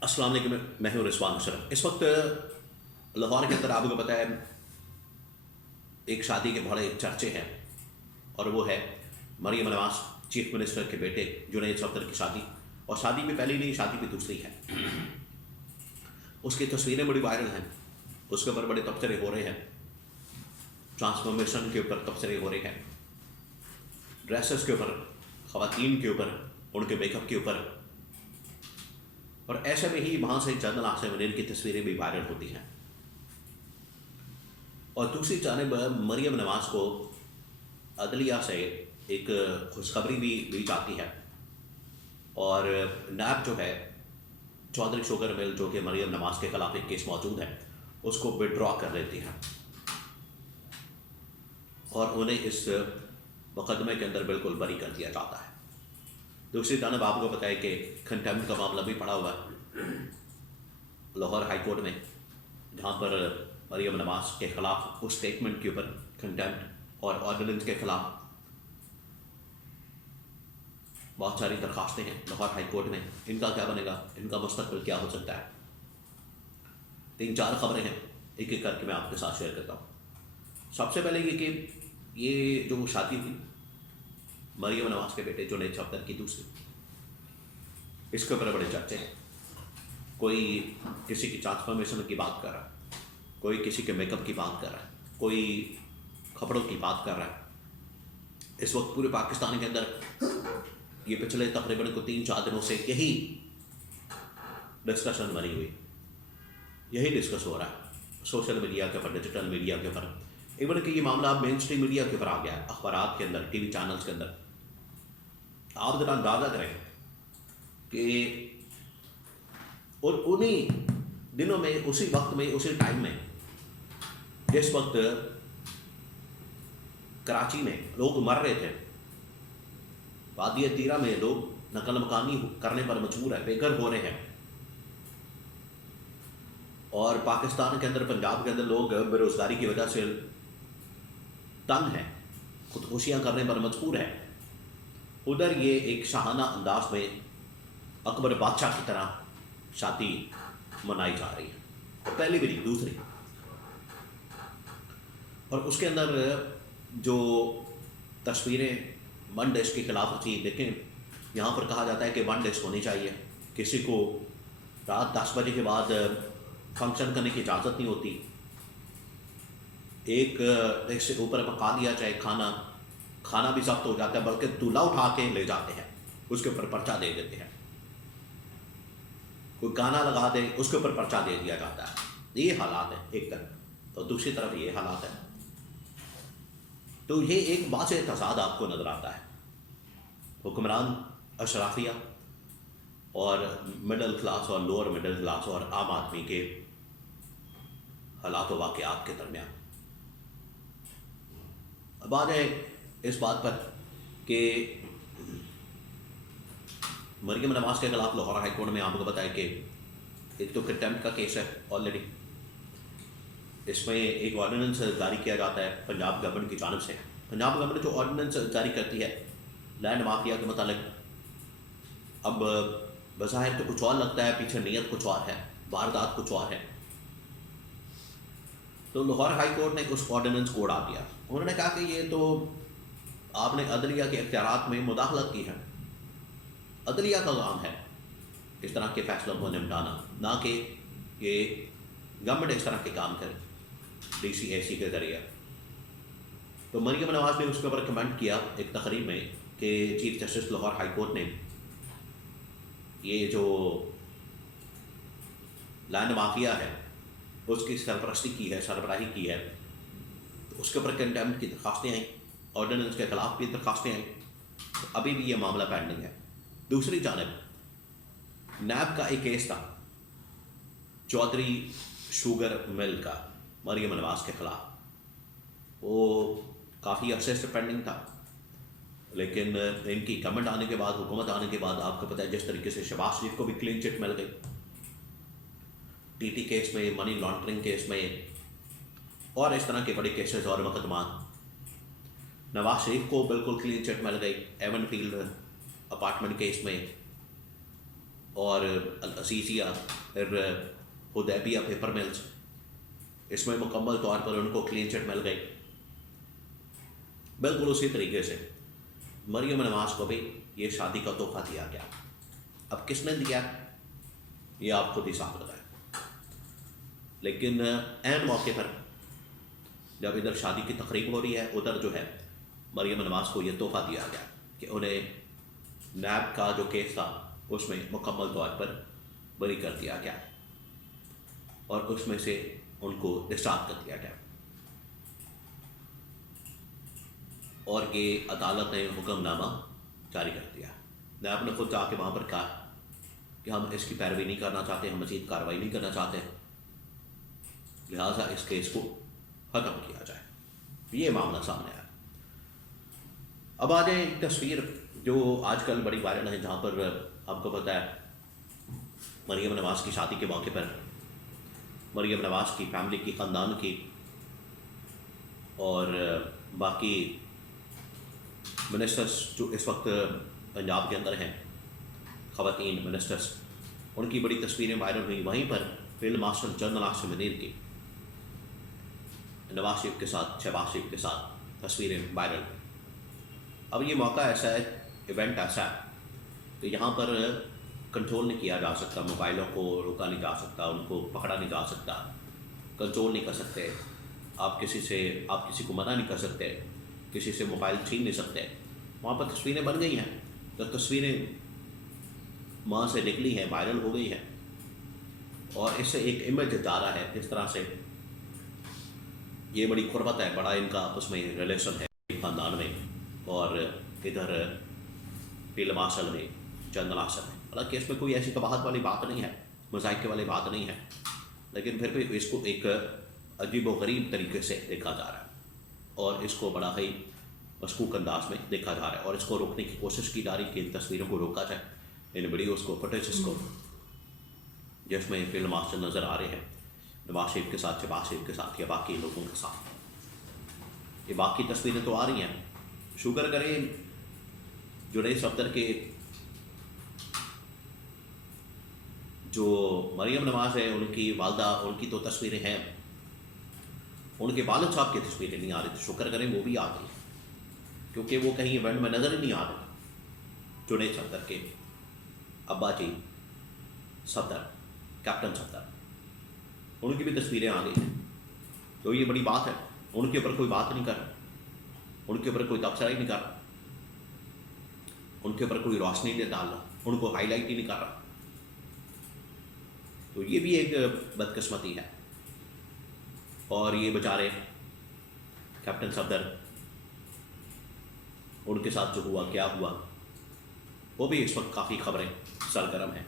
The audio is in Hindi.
अस्सलाम वालेकुम, मैं हूँ रिजवान अशरफ। इस वक्त लाहौर के अंदर आपको पता है एक शादी के बड़े चर्चे हैं और वो है मरियम नवाज चीफ मिनिस्टर के बेटे जुनैद सफदर की शादी। और शादी भी पहली नहीं, शादी भी दूसरी है। उसकी तस्वीरें बड़ी वायरल हैं, उसके ऊपर बड़े तबसरे हो रहे हैं, ट्रांसफॉर्मेशन के ऊपर तबसरे हो रहे हैं, ड्रेसेस के ऊपर, ख़वातीन के ऊपर, उनके मेकअप के ऊपर। और ऐसे में ही वहाँ से जनरल आसिम मुनीर की तस्वीरें भी वायरल होती हैं। और दूसरी जानिब मरियम नवाज को अदलिया से एक खुशखबरी भी दी जाती है और नैब जो है चौधरी शुगर मिल, जो कि मरियम नवाज के खिलाफ एक केस मौजूद है, उसको विड्रॉ कर लेती है और उन्हें इस मुकदमे के अंदर बिल्कुल बरी कर दिया जाता है। दूसरी जानब आपको पता है कि कंटेम्प्ट का मामला भी पड़ा हुआ है लाहौर हाई कोर्ट में, जहाँ पर मरियम नवाज के खिलाफ उस स्टेटमेंट के ऊपर कंटेम्प्ट और ऑर्डिनेंस के खिलाफ बहुत सारी दरखास्तें हैं लाहौर हाई कोर्ट में। इनका क्या बनेगा, इनका मुस्तकबिल क्या हो सकता है? 3-4 खबरें हैं, एक एक करके मैं आपके साथ शेयर करता हूँ। सबसे पहले ये कि ये जो शादी हुई मरियम नवाज के बेटे जुनैद सफदर की दूसरी, इसके ऊपर बड़े चर्चे हैं। कोई किसी की ट्रांसफॉर्मेशन की बात कर रहा है, कोई किसी के मेकअप की बात कर रहा है, कोई कपड़ों की बात कर रहा है। इस वक्त पूरे पाकिस्तान के अंदर ये पिछले तकरीबन को 3-4 दिनों से यही डिस्कशन बनी हुई, यही डिस्कस हो रहा है सोशल मीडिया के ऊपर, डिजिटल मीडिया के ऊपर। इवन कि ये मामला मेन स्ट्रीम मीडिया के ऊपर आ गया है, अखबारात के अंदर, टीवी चैनल्स के अंदर। आप जरा अंदाज़ा करें कि और उन्हीं दिनों में, उसी वक्त में, उसी टाइम में जिस वक्त कराची में लोग मर रहे थे, वादी तीरा में लोग नकल मकानी करने पर मजबूर है, बेघर हो रहे हैं, और पाकिस्तान के अंदर, पंजाब के अंदर लोग बेरोज़गारी की वजह से तंग हैं, खुदकुशियाँ करने पर मजबूर है। उधर ये एक शाहाना अंदाज में अकबर बादशाह की तरह शादी मनाई जा रही है, पहली भी नहीं, दूसरी। और उसके अंदर जो तस्वीरें वन डिश के खिलाफ थी, देखें यहाँ पर कहा जाता है कि वन डिश होनी चाहिए, किसी को रात 10 बजे के बाद फंक्शन करने की इजाज़त नहीं होती। एक डिश से ऊपर पका दिया चाहे खाना भी जब्त हो जाता है, बल्कि दूल्हा उठा के ले जाते हैं, उसके ऊपर पर्चा दे देते हैं। कोई गाना लगा दे, उसके ऊपर पर्चा दे दिया जाता है। ये हालात है एक तरफ, तो दूसरी तरफ ये हालात है। तो ये एक वाज़ेह तज़ाद आपको नज़र आता है हुक्मरान अशराफिया और मिडिल क्लास और लोअर मिडिल क्लास और आम आदमी के हालात व वाक़यात के दरमियान। अब आ जाए इस बात पर कि मरियम नवाज के खिलाफ लाहौर हाई कोर्ट में आपको पता है कि एक तो कंटेम्प्ट का केस है ऑलरेडी। इसमें एक ऑर्डिनेंस जारी किया जाता है पंजाब गवर्नमेंट की जानिब से। पंजाब गवर्नमेंट जो ऑर्डिनेंस जारी करती है लैंड माफिया के मतलब, अब बज़ाहिर तो कुछ और लगता है, पीछे नीयत कुछ और है, वारदात कुछ और है। तो लाहौर हाई कोर्ट ने उस ऑर्डिनेंस को उड़ा दिया। उन्होंने कहा कि ये तो आपने अदलिया के इख्तियारात में मुदाखलत की है, अदलिया का काम है इस तरह के फैसलों को निपटाना, ना कि ये गवर्नमेंट इस तरह के काम करे DCAC के ज़रिए। तो मरियम नवाज ने उसके ऊपर कमेंट किया एक तकरीर में कि chief justice Lahore high court ने ये जो लैंड माफिया है उसकी सरपरस्ती की है, सरबराही की है। तो उसके ऊपर कंटेम्प्ट की दरखास्तें आई, ऑर्डिनेंस के खिलाफ भी दरखास्तें आई। तो अभी भी ये मामला पेंडिंग है। दूसरी जानब नैब का एक केस था चौधरी शुगर मिल का मरियम नवाज के खिलाफ, वो काफ़ी अरसे से पेंडिंग था, लेकिन इनकी गवर्नमेंट आने के बाद, हुकूमत आने के बाद, आपको पता है जिस तरीके से शहबाज शरीफ को भी क्लीन चिट मिल गई TT केस में, मनी लॉन्ड्रिंग केस में, और इस तरह के बड़े केसेस और मुकदमा। नवाज शरीफ को बिल्कुल क्लीन चिट मिल गई एवन फील्ड अपार्टमेंट केस में, और अल-असीसिया, फिर हुदैबिया पेपर मिल्स, इसमें मुकम्मल तौर पर उनको क्लीन चिट मिल गई। बिल्कुल उसी तरीके से मरियम नवाज़ को भी ये शादी का तोहफा दिया गया। अब किसने दिया ये आप खुद ही साफ बताएं। लेकिन ऐन मौके पर जब इधर शादी की तकरीब हो रही है, उधर जो है मरियम नवाज़ को ये तोहफा दिया गया कि उन्हें नैब का जो केस था उसमें मुकम्मल तौर पर बरी कर दिया गया और उसमें से उनको डिस्चार्ज कर दिया गया। और ये अदालत ने हुक्मनामा जारी कर दिया। नैब ने खुद जाके वहाँ पर कहा कि हम इसकी पैरवी नहीं करना चाहते, हम मज़ीद कार्रवाई नहीं करना चाहते, लिहाजा इस केस को ख़त्म किया जाए। ये मामला सामने आया। अब आ जाए एक तस्वीर जो आजकल बड़ी वायरल है, जहाँ पर आपको पता है मरियम नवाज़ की शादी के मौके पर मरियम नवाज़ की फैमिली की, ख़ानदान की और बाकी मिनिस्टर्स जो इस वक्त पंजाब के अंदर हैं, ख़वातीन मिनिस्टर्स, उनकी बड़ी तस्वीरें वायरल हुई। वहीं पर field marshal general Asim Munir की नवाज शरीफ के साथ, शहबाज शरीफ के साथ तस्वीरें वायरल। अब ये मौका ऐसा है, इवेंट ऐसा है कि यहाँ पर कंट्रोल नहीं किया जा सकता, मोबाइलों को रोका नहीं जा सकता, उनको पकड़ा नहीं जा सकता, कंट्रोल नहीं कर सकते, आप किसी को मना नहीं कर सकते, किसी से मोबाइल छीन नहीं सकते। वहाँ पर तस्वीरें बन गई हैं, तो तस्वीरें वहाँ से निकली हैं, वायरल हो गई हैं और इससे एक इमेज जा रहा है जिस तरह से ये बड़ी कुर्बत है, बड़ा इनका आपस में रिलेशन है ख़ानदान में और इधर फील्ड मार्शल में, जनरल आसिम में। हालांकि इसमें कोई ऐसी कबाहत वाली बात नहीं है, मज़ाक वाली बात नहीं है, लेकिन फिर भी इसको एक अजीब व गरीब तरीके से देखा जा रहा है और इसको बड़ा ही मशकूक अंदाज में देखा जा रहा है और इसको रोकने की कोशिश की जा रही है कि इन तस्वीरों को रोका जाए, इन वीडियोज़ को, फुटेजेस को, जिसमें फील्ड मार्शल नज़र आ रहे हैं नवाज शरीफ के साथ, शहबाज शरीफ के साथ या बाकी लोगों के साथ। ये बाकी तस्वीरें तो आ रही हैं। शुक्र करें जुनैद सफदर के जो मरियम नवाज़ है, उनकी वालदा, उनकी तो तस्वीरें हैं, उनके वालिद साहब की तस्वीरें नहीं आ रही थी। शुक्र करें वो भी आ गई, क्योंकि वो कहीं इवेंट में नज़र ही नहीं आ रहे। जुनैद सफदर के अब्बा जी सफदर, कैप्टन सफदर, उनकी भी तस्वीरें आ गई हैं। तो ये बड़ी बात है। उनके ऊपर कोई बात नहीं कर रहा, उनके ऊपर कोई तबसरा ही नहीं कर रहा, उनके ऊपर कोई रोशनी नहीं डाल रहा, उनको हाईलाइट ही नहीं कर रहा। तो ये भी एक बदकिस्मती है। और ये बेचारे कैप्टन सफदर, उनके साथ जो हुआ, क्या हुआ, वो भी इस वक्त काफ़ी खबरें सरगर्म हैं।